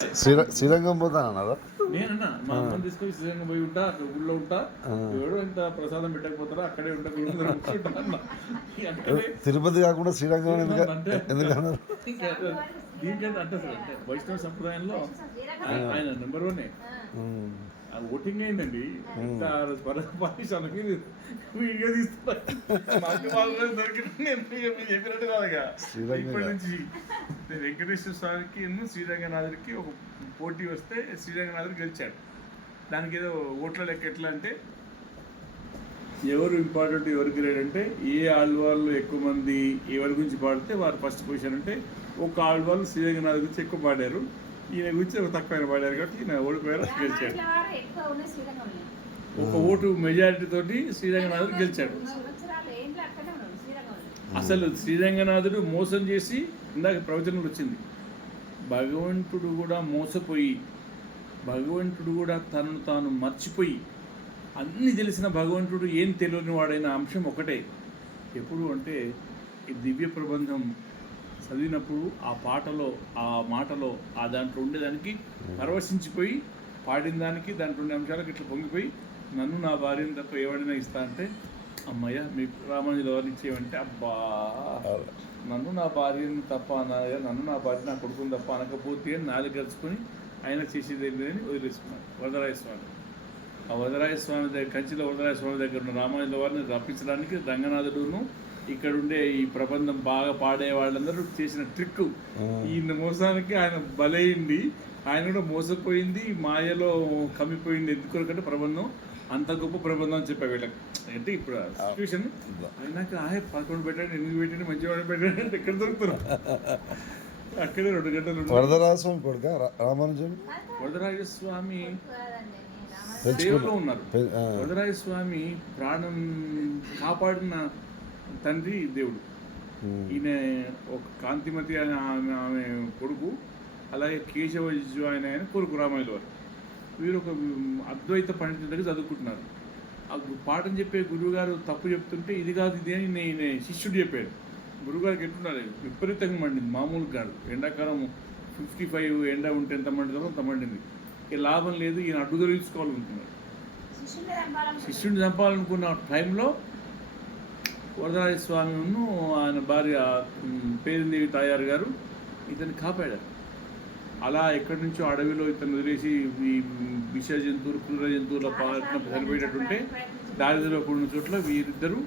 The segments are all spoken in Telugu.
శ్రీరంగం పోతానన్నారా? నేనన్నా మా అమ్మని తీసుకొని శ్రీరంగం పోయి ఉంటా, అక్కడ ఊళ్ళో ఉంటా, ఎవడో ఇంత ప్రసాదం పెట్టకపోతారా అక్కడే ఉంటా, తిరుపతి కాకుండా శ్రీరంగం ఎందుకన్నారు? దీనికంటే అంటే సార్ అంటే వైష్ణవ సంప్రదాయంలో ఆయన నెంబర్ 1 అది ఓటింగ్ అయిందండి. పాకిస్తాన్కి వీడియో తీస్తున్నారు చెప్పినట్టు కాదుగా. ఇప్పటి నుంచి వెంకటేశ్వర స్వామికి శ్రీరంగనాథుడికి ఒక పోటీ వస్తే శ్రీరంగనాథుడు గెలిచాడు. దానికి ఏదో ఓట్ల లెక్క ఎట్లా అంటే ఎవరు ఇంపార్టెంట్ ఎవరు గ్రేడ్ అంటే ఏ ఆళ్వాళ్ళు ఎక్కువ మంది ఎవరి గురించి పాడితే వారు ఫస్ట్ పొజిషన్ అంటే ఒక ఆళ్వాళ్ళు శ్రీరంగనాథ్ గురించి ఎక్కువ పాడారు, ఈయన గురించి తక్కువ పాడారు కాబట్టి ఈయన ఓడిపోయారు, గెలిచాడు. ఒక ఓటు మెజారిటీ తోటి శ్రీరంగనాథుడు గెలిచాడు. అసలు శ్రీరంగనాథుడు మోసం చేసి ఇందాక ప్రవచనంలో వచ్చింది, భగవంతుడు కూడా మోసపోయి భగవంతుడు కూడా తనను తాను మర్చిపోయి అన్నీ తెలిసిన భగవంతుడు ఏం తెలియని వాడైన అంశం ఒకటే. ఎప్పుడు అంటే ఈ దివ్య ప్రబంధం చదివినప్పుడు ఆ పాటలో ఆ మాటలో ఆ దాంట్లో ఉండేదానికి పరవశించిపోయి పాడిన దానికి దాంట్లో ఉండే అంశాలకు ఇట్లా పొంగిపోయి నన్ను నా భార్యను తప్ప ఎవరైనా ఇస్తా అంటే అమ్మయ్య మీకు రామానుజుల వారిని ఇచ్చేయమంటే అబ్బా నన్ను నా భార్యను తప్ప అన్నాయ, నన్ను నా భార్య నా కొడుకుని తప్ప అనకపోతే నాలుగు గడుచుకొని ఆయన చేసేది ఏంటని వదిలేసుకున్నాడు వరదరాయ స్వామి. ఆ వరదరాయ స్వామి దగ్గర కంచిలో వరదరాయ స్వామి దగ్గర ఉన్న రామానుజుల వారిని రప్పించడానికి రంగనాథుడును ఇక్కడ ఉండే ఈ ప్రబంధం బాగా పాడే వాళ్ళందరూ చేసిన ట్రిక్. ఈయన మోసానికి ఆయన బలైంది, ఆయన కూడా మోసపోయింది, మాయలో కమ్మిపోయింది. ఎందుకంటే ప్రబంధం అంత గొప్ప ప్రబంధం అని చెప్పా వీళ్ళకి. అంటే ఇప్పుడు సిచ్యువేషన్ అయినాక 11 పెట్టండి 8 పెట్టండి మంచివాడు పెట్టండి అంటే ఎక్కడ దొరుకుతారు? అక్కడే 2 గంటలు. వరదరాజస్వామి కొడుక రామానుజం వరదరాజస్వామి సేవలో ఉన్నారు. వరదరాజస్వామి ప్రాణం కాపాడిన తండ్రి దేవుడు. ఈయన ఒక కాంతిమతి ఆమె కొడుకు, అలాగే కేశవజు ఆయన కొడుకు రామాయణ వారు. వీరు ఒక అద్వైత పండితుల దగ్గర చదువుకుంటున్నారు. ఆ పాఠం చెప్పే గురువుగారు తప్పు చెప్తుంటే ఇది కాదు ఇది అని నేను శిష్యుడు చెప్పాడు. గురువుగారికి ఎట్లున్నారు విపరీతంగా మండింది, మామూలు కాదు. ఎండాకాలం 55 ఎండ ఉంటే ఎంత మండిందో అంత మండింది. ఇక లాభం లేదు, ఈయన అడ్డు తొలగించుకోవాలనుకున్నాడు. శిష్యుడిని చంపాలనుకున్న టైంలో వరదరాజస్వామిను ఆయన భార్య పేరుదేవి తాయారు గారు ఇతన్ని కాపాడారు. అలా ఎక్కడి నుంచో అడవిలో ఇతను వదిలేసి ఈ విష జంతువులు క్రూర జంతువుల పాలన చనిపోయేటట్టుంటే దారిద్ర్యంలో కూడిన చోట్ల వీరిద్దరూ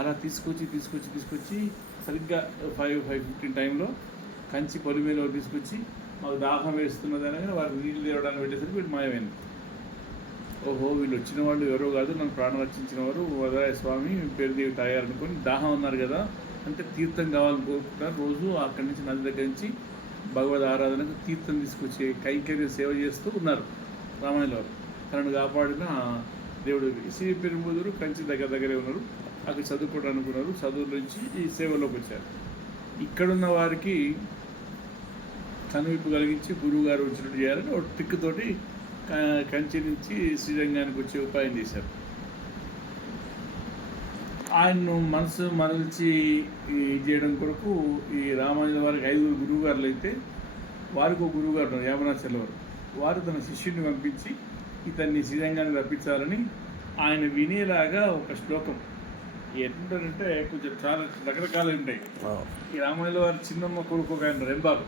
అలా తీసుకొచ్చి సరిగ్గా 5:15 టైంలో కంచి పొలిమేలో తీసుకొచ్చి మాకు దాహం వేస్తున్నదని వారికి నీళ్ళు తేవడానికి పెట్టేసరికి వీళ్ళు మాయమైంది. ఓహో వీళ్ళు వచ్చిన వాళ్ళు ఎవరో కాదు, నన్ను ప్రాణం రక్షించిన వారు వరదరాయ స్వామి పేరుదేవి తాయారు అనుకొని దాహం ఉన్నారు కదా అంటే తీర్థం కావాలని కోరుకుంటారు. రోజు అక్కడి నుంచి నది దగ్గర నుంచి భగవద్ ఆరాధనకు తీర్థం తీసుకొచ్చే కైంకర్య సేవ చేస్తూ ఉన్నారు రామాయణ వారు. తనను కాపాడిన దేవుడు. శ్రీ పెరుంబుదూరు కంచి దగ్గరే ఉన్నారు, అక్కడ చదువుకోవడానికి అనుకున్నారు. చదువు నుంచి ఈ సేవలోకి వచ్చారు. ఇక్కడున్న వారికి కనువిప్పు కలిగించి గురువు గారు వచ్చినట్టు చేయాలని ఒక ట్రిక్ తోటి కంచి నుంచి శ్రీరంగానికి వచ్చే ఉపాయం చేశారు. ఆయన్ను మనసు మరల్చి చేయడం కొరకు ఈ రామానుజుల వారికి 5 గురువు గారులు అయితే వారికి ఒక గురువు గారు ఉన్నారు యామనాచార్యుల వారు. వారు తన శిష్యుడిని పంపించి ఇతన్ని శ్రీరంగానికి రప్పించాలని ఆయన వినేలాగా ఒక శ్లోకం ఎట్లుంటారంటే కొంచెం చాలా రకరకాలు ఉంటాయి. ఈ రామానుజుల వారి చిన్నమ్మ కొడుకు ఒక ఆయన రెంబాబు